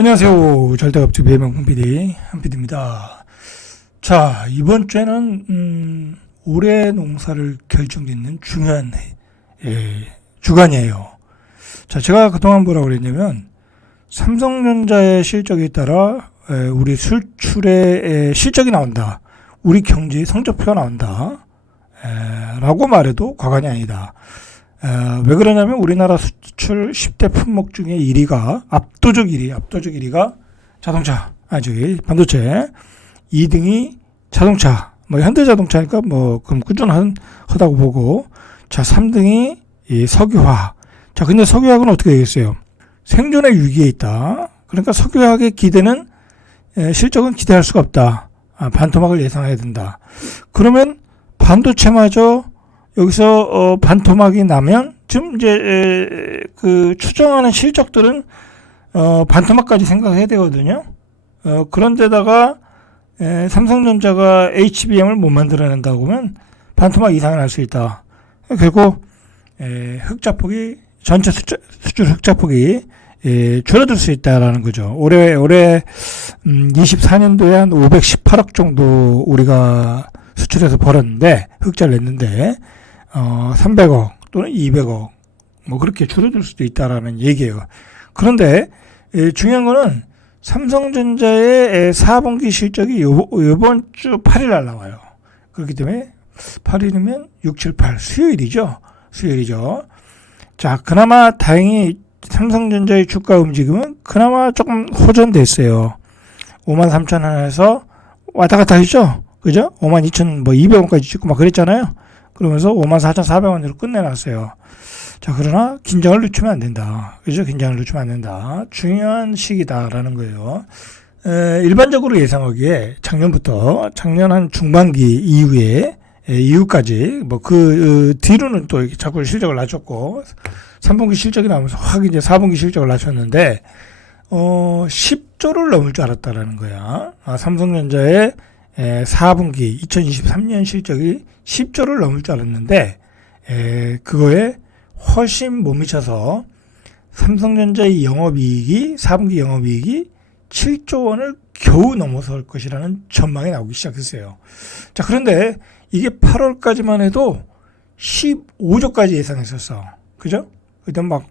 안녕하세요. 절대갑주 비해명품 PD 한PD입니다. 자, 이번 주에는 올해 농사를 결정짓는 중요한 주간이에요. 자, 제가 그동안 뭐라고 그랬냐면 삼성전자의 실적에 따라 우리 수출의 실적이 나온다. 우리 경제 성적표가 나온다. 라고 말해도 과언이 아니다. 왜 그러냐면 우리나라 수출 10대 품목 중에 1위가 압도적 1위가 자동차, 반도체, 2등이 자동차, 현대자동차니까 그럼 꾸준하다고 보고, 자, 3등이 이 석유화학. 자, 근데 석유화학은 어떻게 되겠어요? 생존의 위기에 있다. 그러니까 석유화학의 기대는 실적은 기대할 수가 없다. 반토막을 예상해야 된다. 그러면 반도체마저 여기서 반토막이 나면 지금 이제 그 추정하는 실적들은 반토막까지 생각해야 되거든요. 그런데다가 삼성전자가 HBM을 못 만들어낸다고 하면 반토막 이상이 날 수 있다. 결국 흑자폭이 전체 수출 흑자폭이 줄어들 수 있다라는 거죠. 올해 24년도에 한 518억 정도 우리가 수출해서 벌었는데 흑자를 냈는데 300억 또는 200억 그렇게 줄어들 수도 있다라는 얘기예요. 그런데 중요한 거는 삼성전자의 4분기 실적이 이번 주 8일 날 나와요. 그렇기 때문에 8일이면 6, 7, 8 수요일이죠. 자, 그나마 다행히 삼성전자의 주가 움직임은 그나마 조금 호전됐어요. 53,000원에서 왔다 갔다 했죠. 그죠? 52,200원까지 찍고 막 그랬잖아요. 그러면서 54,400원으로 끝내놨어요. 자, 그러나 긴장을 늦추면 안 된다. 그죠? 긴장을 늦추면 안 된다. 중요한 시기다라는 거예요. 일반적으로 예상하기에 작년 한 중반기 이후까지 그 뒤로는 또 이렇게 자꾸 실적을 낮췄고 3분기 실적이 나오면서 확 이제 4분기 실적을 낮췄는데 10조를 넘을 줄 알았다라는 거야. 삼성전자의 4분기 2023년 실적이 10조를 넘을 줄 알았는데 그거에 훨씬 못 미쳐서 삼성전자의 4분기 영업이익이 7조 원을 겨우 넘어설 것이라는 전망이 나오기 시작했어요. 자, 그런데 이게 8월까지만 해도 15조까지 예상했었어. 그죠? 그때 막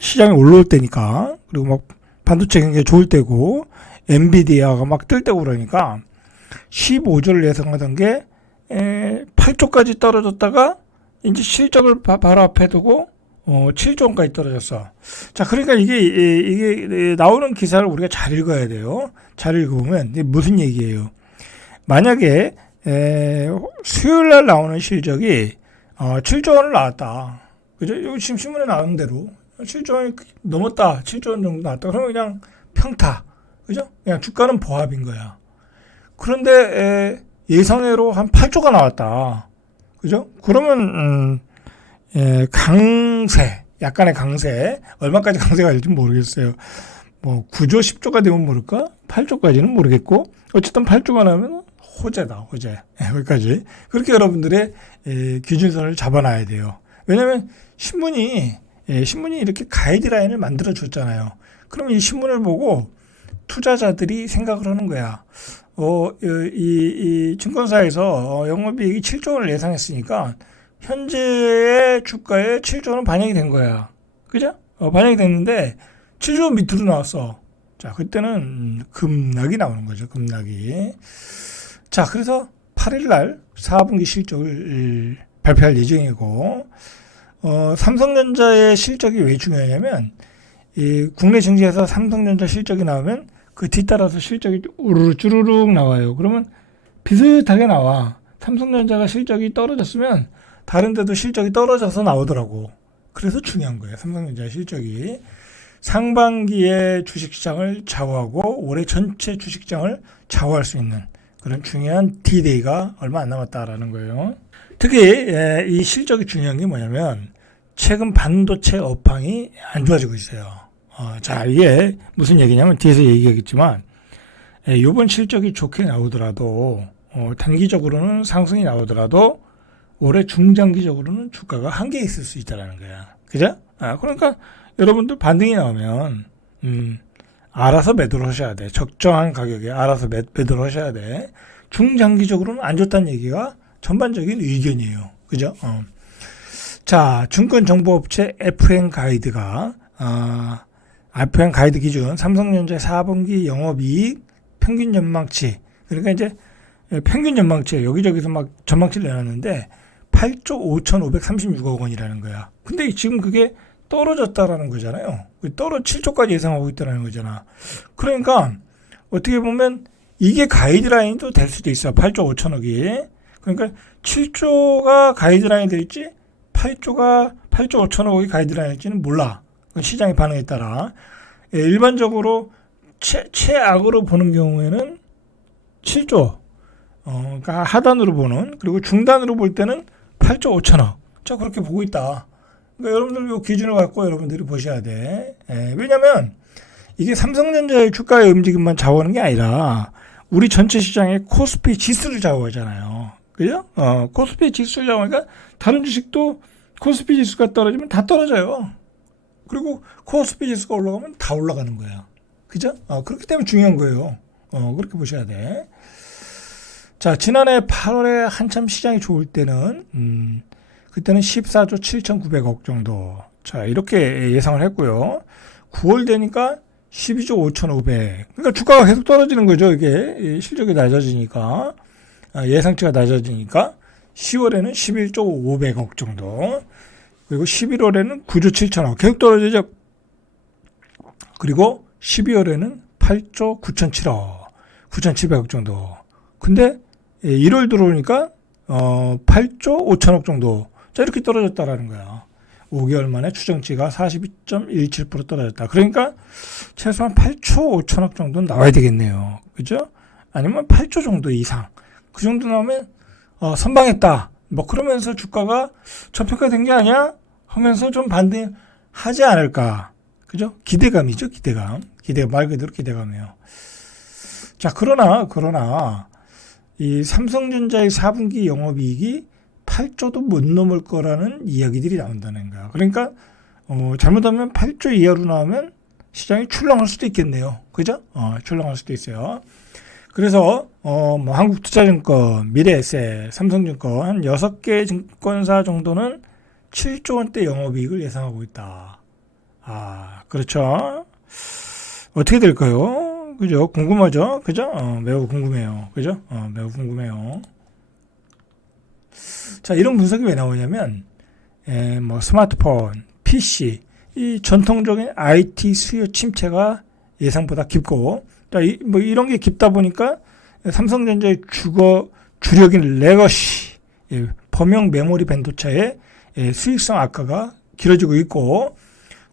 시장이 올라올 때니까, 그리고 막 반도체 굉장히 좋을 때고 엔비디아가 막 뜰 때고 그러니까 15조를 예상하던 게 8조까지 떨어졌다가 이제 실적을 바로 앞에 두고 7조 원까지 떨어졌어. 자, 그러니까 이게 나오는 기사를 우리가 잘 읽어야 돼요. 잘 읽어보면 이게 무슨 얘기예요? 만약에 수요일 날 나오는 실적이 7조 원을 나왔다. 그죠? 여기 지금 신문에 나온 대로 7조 원이 넘었다. 7조 원 정도 나왔다. 그러면 그냥 평타. 그죠? 그냥 주가는 보합인 거야. 그런데 예상외로 한 8조가 나왔다. 그죠? 그러면 약간의 강세, 얼마까지 강세가 될지 모르겠어요. 9조, 10조가 되면 모를까? 8조까지는 모르겠고, 어쨌든 8조가 나면 호재. 여기까지. 그렇게 여러분들의 기준선을 잡아놔야 돼요. 왜냐면 신문이 이렇게 가이드라인을 만들어 줬잖아요. 그럼 이 신문을 보고 투자자들이 생각을 하는 거야. 이 증권사에서 영업이익이 7조 원을 예상했으니까 현재의 주가에 7조 원은 반영이 된 거야. 그죠? 반영이 됐는데 7조 원 밑으로 나왔어. 자, 그때는 급락이 나오는 거죠. 급락이. 자, 그래서 8일 날 4분기 실적을 발표할 예정이고 삼성전자의 실적이 왜 중요하냐면 이 국내 증시에서 삼성전자 실적이 나오면 그 뒤따라서 실적이 우르르 나와요. 그러면 비슷하게 나와. 삼성전자가 실적이 떨어졌으면 다른 데도 실적이 떨어져서 나오더라고. 그래서 중요한 거예요. 삼성전자 실적이. 상반기에 주식시장을 좌우하고 올해 전체 주식시장을 좌우할 수 있는 그런 중요한 D-Day가 얼마 안 남았다라는 거예요. 특히 이 실적이 중요한 게 뭐냐면 최근 반도체 업황이 안 좋아지고 있어요. 자, 이게 무슨 얘기냐면 뒤에서 얘기하겠지만 이번 실적이 좋게 나오더라도 단기적으로는 상승이 나오더라도 올해 중장기적으로는 주가가 한계에 있을 수 있다는 거야. 그죠? 그러니까 여러분들 반등이 나오면 알아서 매도를 하셔야 돼. 적정한 가격에 알아서 매도를 하셔야 돼. 중장기적으로는 안 좋다는 얘기가 전반적인 의견이에요. 그죠? 자, 증권정보업체 FN 가이드가 FN 가이드 기준 삼성전자 4분기 영업이익 평균 전망치, 그러니까 이제 평균 전망치 여기저기서 막 전망치를 내놨는데 8조 5,536억 원이라는 거야. 근데 지금 그게 떨어졌다라는 거잖아요. 7조까지 예상하고 있다는 거잖아. 그러니까 어떻게 보면 이게 가이드라인도 될 수도 있어. 8조 5천억이. 그러니까 7조가 가이드라인이 될지 8조 5천억이 가이드라인일지는 몰라. 시장의 반응에 따라. 일반적으로 최악으로 보는 경우에는 7조. 그러니까 하단으로 보는, 그리고 중단으로 볼 때는 8조 5천억. 자, 그렇게 보고 있다. 그러니까 여러분들 이 기준을 갖고 여러분들이 보셔야 돼. 왜냐면 이게 삼성전자의 주가의 움직임만 좌우하는 게 아니라 우리 전체 시장의 코스피 지수를 좌우하잖아요. 그죠? 코스피 지수를 좌우하니까 다른 주식도 코스피 지수가 떨어지면 다 떨어져요. 그리고 코스피 지수가 올라가면 다 올라가는 거야. 그죠? 그렇기 때문에 중요한 거예요. 그렇게 보셔야 돼. 자, 지난해 8월에 한참 시장이 좋을 때는, 그때는 14조 7,900억 정도. 자, 이렇게 예상을 했고요. 9월 되니까 12조 5,500. 그러니까 주가가 계속 떨어지는 거죠. 이게 실적이 낮아지니까. 예상치가 낮아지니까. 10월에는 11조 500억 정도. 그리고 11월에는 9조 7천억. 계속 떨어지죠. 그리고 12월에는 8조 9,700억. 9,700억 정도. 근데 1월 들어오니까 8조 5천억 정도. 자, 이렇게 떨어졌다라는 거야. 5개월 만에 추정치가 42.17% 떨어졌다. 그러니까 최소한 8조 5천억 정도는 나와야 되겠네요. 그죠? 아니면 8조 정도 이상. 그 정도 나오면 선방했다. 뭐 그러면서 주가가 저평가된 게 아니야? 하면서 좀 반등하지 않을까. 그죠? 기대감이죠, 기대감. 말 그대로 기대감이에요. 자, 그러나 이 삼성전자의 4분기 영업이익이 8조도 못 넘을 거라는 이야기들이 나온다는 거야. 그러니까 잘못하면 8조 이하로 나오면 시장이 출렁할 수도 있겠네요. 그죠? 출렁할 수도 있어요. 그래서 뭐 한국투자증권, 미래에셋, 삼성증권 한 6개 증권사 정도는 7조 원대 영업이익을 예상하고 있다. 그렇죠. 어떻게 될까요? 그죠? 궁금하죠? 그죠? 매우 궁금해요. 그죠? 매우 궁금해요. 자, 이런 분석이 왜 나오냐면, 뭐 스마트폰, PC, 이 전통적인 IT 수요 침체가 예상보다 깊고, 자, 뭐 이런 게 깊다 보니까 삼성전자의 주력인 레거시, 범용 메모리 반도체의 수익성 악화가 길어지고 있고,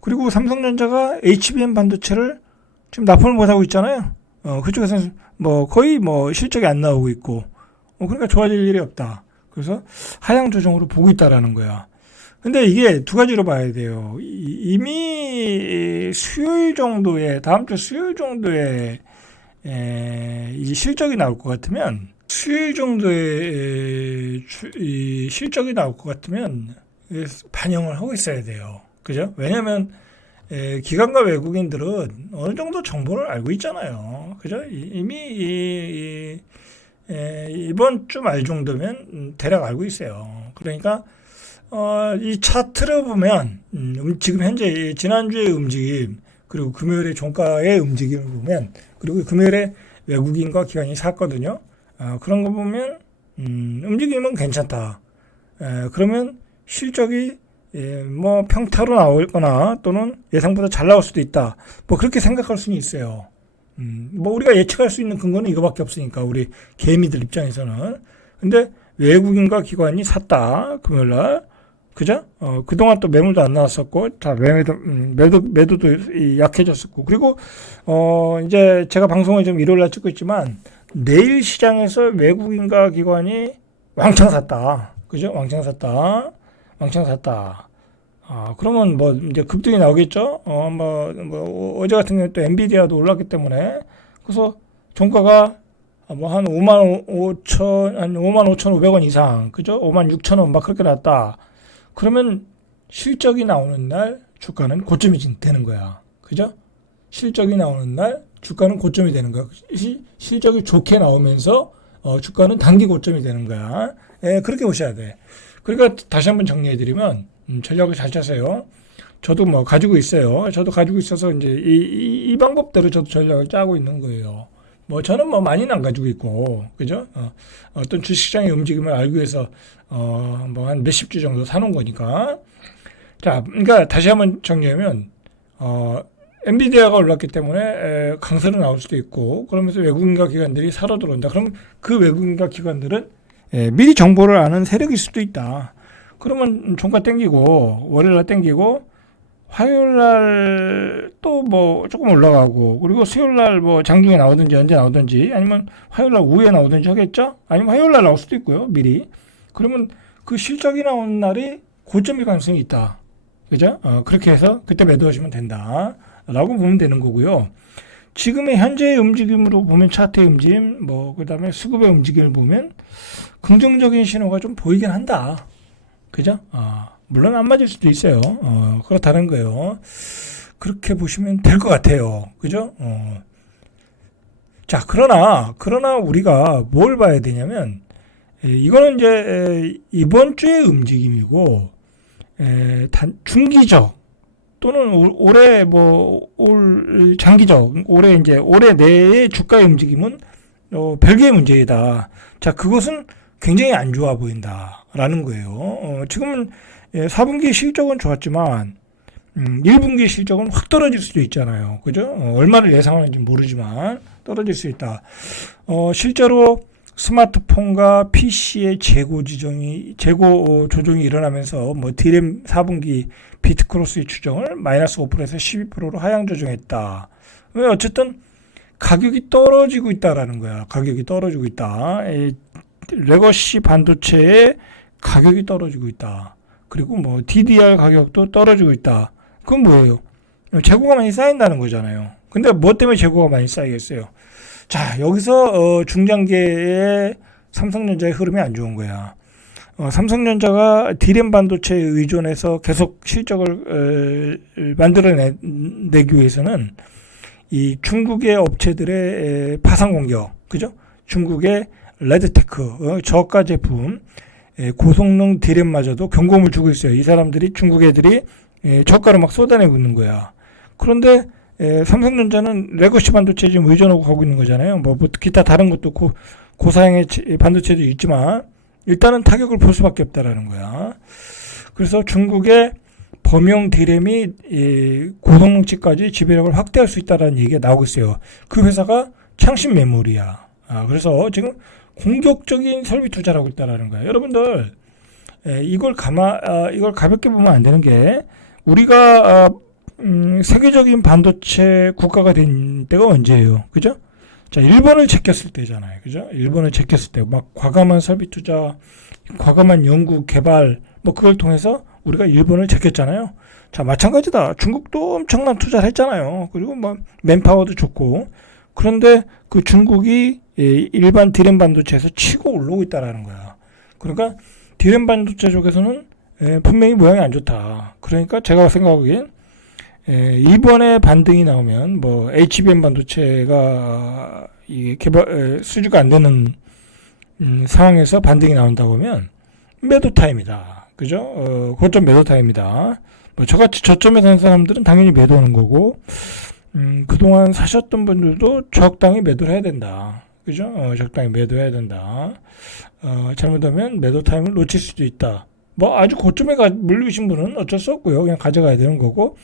그리고 삼성전자가 HBM 반도체를 지금 납품을 못하고 있잖아요. 그쪽에서는 뭐 거의 뭐 실적이 안 나오고 있고, 그러니까 좋아질 일이 없다. 그래서 하향 조정으로 보고 있다라는 거야. 근데 이게 두 가지로 봐야 돼요. 이미 수요일 정도에, 다음 주 수요일 정도에 이 실적이 나올 것 같으면, 수요일 정도에 이 실적이 나올 것 같으면 반영을 하고 있어야 돼요. 그죠? 왜냐면 기관과 외국인들은 어느 정도 정보를 알고 있잖아요. 그죠? 이미 이번 주 말 정도면 대략 알고 있어요. 그러니까 이 차트를 보면 지금 현재 지난주의 움직임, 그리고 금요일의 종가의 움직임을 보면, 그리고 금요일에 외국인과 기관이 샀거든요. 그런 거 보면 움직임은 괜찮다. 그러면 실적이 뭐 평타로 나오거나 또는 예상보다 잘 나올 수도 있다. 뭐 그렇게 생각할 수는 있어요. 뭐 우리가 예측할 수 있는 근거는 이거밖에 없으니까, 우리 개미들 입장에서는. 근데 외국인과 기관이 샀다, 금요일날. 그죠? 그동안 또 매물도 안 나왔었고, 다 매도도 약해졌었고, 그리고 이제 제가 방송을 좀 일요일날 찍고 있지만, 내일 시장에서 외국인과 기관이 왕창 샀다. 그죠? 왕창 샀다. 그러면 뭐 이제 급등이 나오겠죠? 어제 같은 경우에 또 엔비디아도 올랐기 때문에, 그래서 종가가 뭐 한 55,500원 이상, 그죠? 56,000원 막 그렇게 났다. 그러면 실적이 나오는 날 주가는 고점이 되는 거야. 그죠? 실적이 나오는 날 주가는 고점이 되는 거야. 실적이 좋게 나오면서 주가는 단기 고점이 되는 거야. 예, 그렇게 보셔야 돼. 그러니까 다시 한번 정리해드리면 전략을 잘 짜세요. 저도 뭐 가지고 있어요. 저도 가지고 있어서 이제 이 방법대로 저도 전략을 짜고 있는 거예요. 뭐 저는 뭐 많이는 안 가지고 있고, 그죠? 어떤 주식시장의 움직임을 알기 위해서 뭐 한 몇십 주 정도 사놓은 거니까. 자, 그러니까 다시 한번 정리하면 엔비디아가 올랐기 때문에 강세로 나올 수도 있고, 그러면서 외국인과 기관들이 사러 들어온다. 그럼 그 외국인과 기관들은 미리 정보를 아는 세력일 수도 있다. 그러면 종가 땡기고 월요일날 땡기고 화요일날 또 뭐 조금 올라가고, 그리고 수요일날 뭐 장중에 나오든지 언제 나오든지, 아니면 화요일날 오후에 나오든지 하겠죠? 아니면 화요일날 나올 수도 있고요, 미리. 그러면 그 실적이 나오는 날이 고점일 가능성이 있다. 그죠? 그렇게 해서 그때 매도하시면 된다. 라고 보면 되는 거고요. 지금의 현재의 움직임으로 보면, 차트의 움직임, 뭐, 그 다음에 수급의 움직임을 보면 긍정적인 신호가 좀 보이긴 한다. 그죠? 물론 안 맞을 수도 있어요. 그렇다는 거예요. 그렇게 보시면 될 것 같아요. 그죠? 자, 그러나 우리가 뭘 봐야 되냐면, 이거는 이제 이번 주의 움직임이고, 중기적 또는 올해 올 장기적, 올해 내의 주가의 움직임은 별개의 문제이다. 자, 그것은 굉장히 안 좋아 보인다라는 거예요. 지금은 4분기 실적은 좋았지만 1분기 실적은 확 떨어질 수도 있잖아요. 그죠? 얼마를 예상하는지 모르지만 떨어질 수 있다. 실제로 스마트폰과 PC의 재고 조정이 일어나면서 뭐 디램 4분기 비트크로스의 추정을 마이너스 5%에서 12%로 하향 조정했다. 왜? 어쨌든 가격이 떨어지고 있다라는 거야. 가격이 떨어지고 있다. 레거시 반도체의 가격이 떨어지고 있다. 그리고 뭐 DDR 가격도 떨어지고 있다. 그건 뭐예요? 재고가 많이 쌓인다는 거잖아요. 근데 뭐 때문에 재고가 많이 쌓이겠어요? 자, 여기서 중장기의 삼성전자의 흐름이 안 좋은 거야. 삼성전자가 D램 반도체에 의존해서 계속 실적을 만들어내기 위해서는 이 중국의 업체들의 파상 공격, 그죠? 중국의 레드테크, 저가 제품, 고성능 D램마저도 경고음을 주고 있어요. 이 사람들이, 중국 애들이 저가를 막 쏟아내고 있는 거야. 그런데 삼성전자는 레거시 반도체에 지금 의존하고 가고 있는 거잖아요. 뭐 기타 다른 것도 고사양의 반도체도 있지만 일단은 타격을 볼 수밖에 없다라는 거야. 그래서 중국의 범용 D램이 고성능치까지 지배력을 확대할 수 있다라는 얘기가 나오고 있어요. 그 회사가 창신 메모리야. 그래서 지금 공격적인 설비 투자를 하고 있다라는 거야. 여러분들 이걸 가볍게 보면 안 되는 게, 우리가 세계적인 반도체 국가가 된 때가 언제예요? 그죠? 자, 일본을 제꼈을 때잖아요. 그죠? 일본을 제꼈을 때 막 과감한 설비 투자, 과감한 연구 개발, 뭐 그걸 통해서 우리가 일본을 제꼈잖아요. 자, 마찬가지다. 중국도 엄청난 투자를 했잖아요. 그리고 뭐 맨파워도 좋고. 그런데 그 중국이 일반 D램 반도체에서 치고 올라오고 있다라는 거야. 그러니까 D램 반도체 쪽에서는 분명히 모양이 안 좋다. 그러니까 제가 생각하기엔 이번에 반등이 나오면 뭐 HBM 반도체가 이게 수주가 안 되는 상황에서 반등이 나온다고 하면 매도 타임이다. 그죠? 고점 매도 타임이다. 뭐 저같이 저점에 산 사람들은 당연히 매도하는 거고, 그동안 사셨던 분들도 적당히 매도를 해야 된다. 그죠? 적당히 매도해야 된다. 잘못하면 매도 타임을 놓칠 수도 있다. 뭐 아주 고점에 물리신 분은 어쩔 수 없고요. 그냥 가져가야 되는 거고,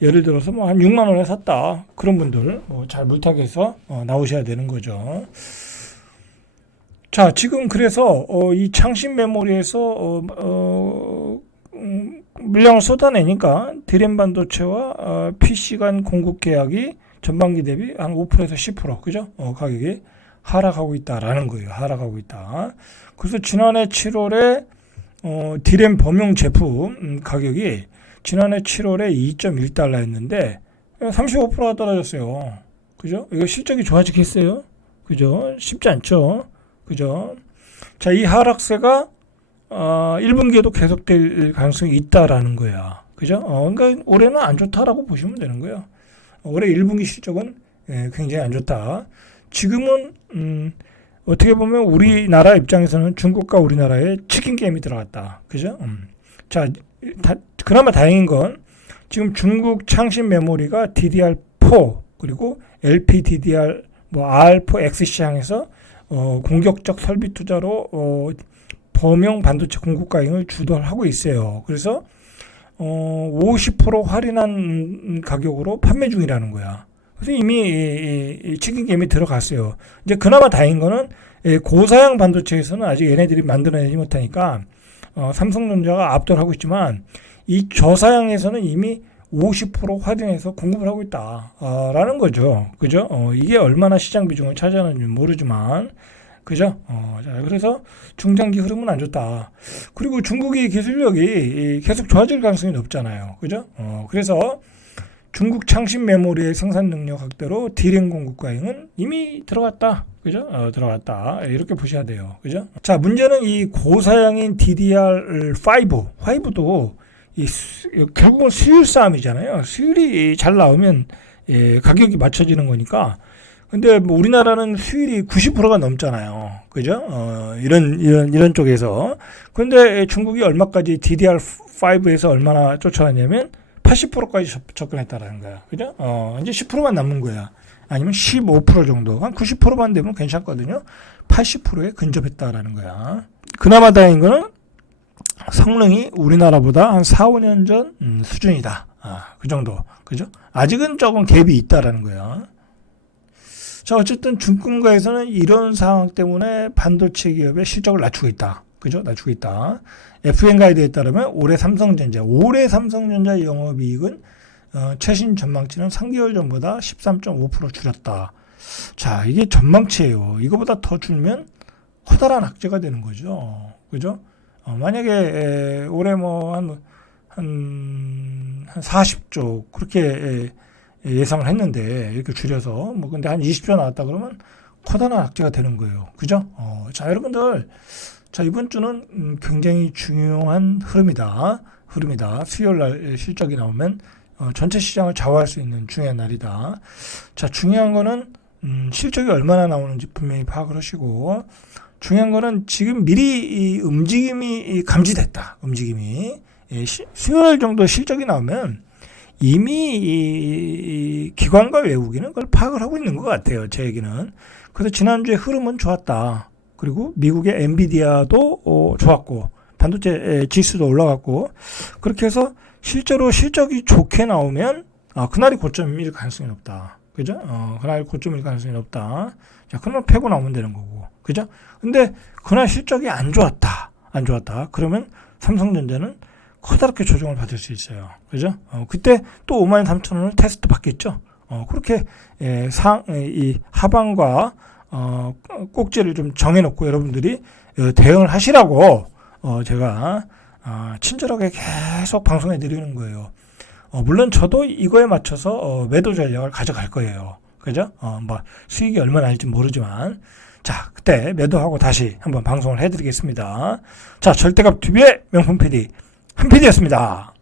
예를 들어서 뭐 한 6만 원에 샀다. 그런 분들 뭐 잘 물타기해서 나오셔야 되는 거죠. 자, 지금 그래서 이 창신 메모리에서 물량을 쏟아내니까 D램 반도체와 PC 간 공급 계약이 전반기 대비 한 5%에서 10% 그죠? 가격이 하락하고 있다라는 거예요. 하락하고 있다. 그래서 지난해 7월에 D램 범용 제품 가격이 지난해 7월에 2.1달러였는데 35%가 떨어졌어요. 그죠? 이거 실적이 좋아지겠어요? 그죠? 쉽지 않죠? 그죠? 자, 이 하락세가 1분기에도 계속될 가능성이 있다라는 거야. 그죠? 그러니까 올해는 안 좋다라고 보시면 되는 거예요. 올해 1분기 실적은 굉장히 안 좋다. 지금은 어떻게 보면 우리나라 입장에서는 중국과 우리나라의 치킨 게임이 들어갔다. 그죠? 자, 그나마 다행인 건 지금 중국 창신 메모리가 DDR4 그리고 LPDDR R4X 시장에서 공격적 설비 투자로 범용 반도체 공급 과잉을 주도하고 있어요. 그래서 50% 할인한 가격으로 판매 중이라는 거야. 그래서 이미 치킨 게임이 들어갔어요. 이제 그나마 다행인 거는 고사양 반도체에서는 아직 얘네들이 만들어내지 못하니까 삼성전자가 압도를 하고 있지만 이 저사양에서는 이미 50% 할인해서 공급을 하고 있다. 라는 거죠. 그죠? 이게 얼마나 시장 비중을 차지하는지 모르지만 그죠? 자, 그래서 중장기 흐름은 안 좋다. 그리고 중국의 기술력이 계속 좋아질 가능성이 높잖아요. 그죠? 그래서 중국 창신 메모리의 생산 능력 확대로 D램 공급 과잉은 이미 들어갔다. 그죠? 들어갔다. 이렇게 보셔야 돼요. 그죠? 자, 문제는 이 고사양인 DDR5, 5도 결국은 수율 싸움이잖아요. 수율이 잘 나오면 가격이 맞춰지는 거니까. 근데 뭐 우리나라는 수율이 90%가 넘잖아요. 그죠? 이런 쪽에서. 근데 중국이 얼마까지 DDR5에서 얼마나 쫓아왔냐면 80%까지 접근했다라는 거야. 그죠? 이제 10%만 남는 거야. 아니면 15% 정도. 한 90%만 되면 괜찮거든요. 80%에 근접했다라는 거야. 그나마 다행인 거는 성능이 우리나라보다 한 4, 5년 전 수준이다. 그 정도. 그죠? 아직은 조금 갭이 있다라는 거야. 자, 어쨌든 중국가에서는 이런 상황 때문에 반도체 기업의 실적을 낮추고 있다. 그죠? 낮추고 있다. FN 가이드에 따르면 올해 삼성전자 영업이익은 최신 전망치는 3개월 전보다 13.5% 줄였다. 자, 이게 전망치예요. 이거보다 더 줄면 커다란 악재가 되는 거죠. 그죠? 만약에 올해 한 40조 그렇게 예상을 했는데 이렇게 줄여서 근데 한 20조 나왔다 그러면 커다란 악재가 되는 거예요. 그죠? 자, 여러분들, 자, 이번 주는 굉장히 중요한 흐름이다. 수요일 날 실적이 나오면 전체 시장을 좌우할 수 있는 중요한 날이다. 자, 중요한 거는 실적이 얼마나 나오는지 분명히 파악을 하시고, 중요한 거는 지금 미리 이 움직임이 감지됐다. 수요일 정도 실적이 나오면 이미 이 기관과 외국인은 그걸 파악을 하고 있는 것 같아요. 제 얘기는. 그래서 지난주에 흐름은 좋았다. 그리고 미국의 엔비디아도 좋았고 반도체 지수도 올라갔고 그렇게 해서 실제로 실적이 좋게 나오면 그날이 고점일 가능성이 높다. 그죠? 그날 고점일 가능성이 높다. 자, 그날 패고 나오면 되는 거고. 그죠? 근데 그날 실적이 안 좋았다. 그러면 삼성전자는 커다랗게 조정을 받을 수 있어요. 그죠? 그때 또 53,000원을 테스트 받겠죠? 그렇게 이 하방과 꼭지를 좀 정해놓고 여러분들이 대응을 하시라고 제가 친절하게 계속 방송해 드리는 거예요. 물론 저도 이거에 맞춰서 매도 전략을 가져갈 거예요. 그죠? 수익이 얼마나 날지 모르지만 자, 그때 매도하고 다시 한번 방송을 해드리겠습니다. 자, 절대값 TV의 명품 PD 한 PD였습니다.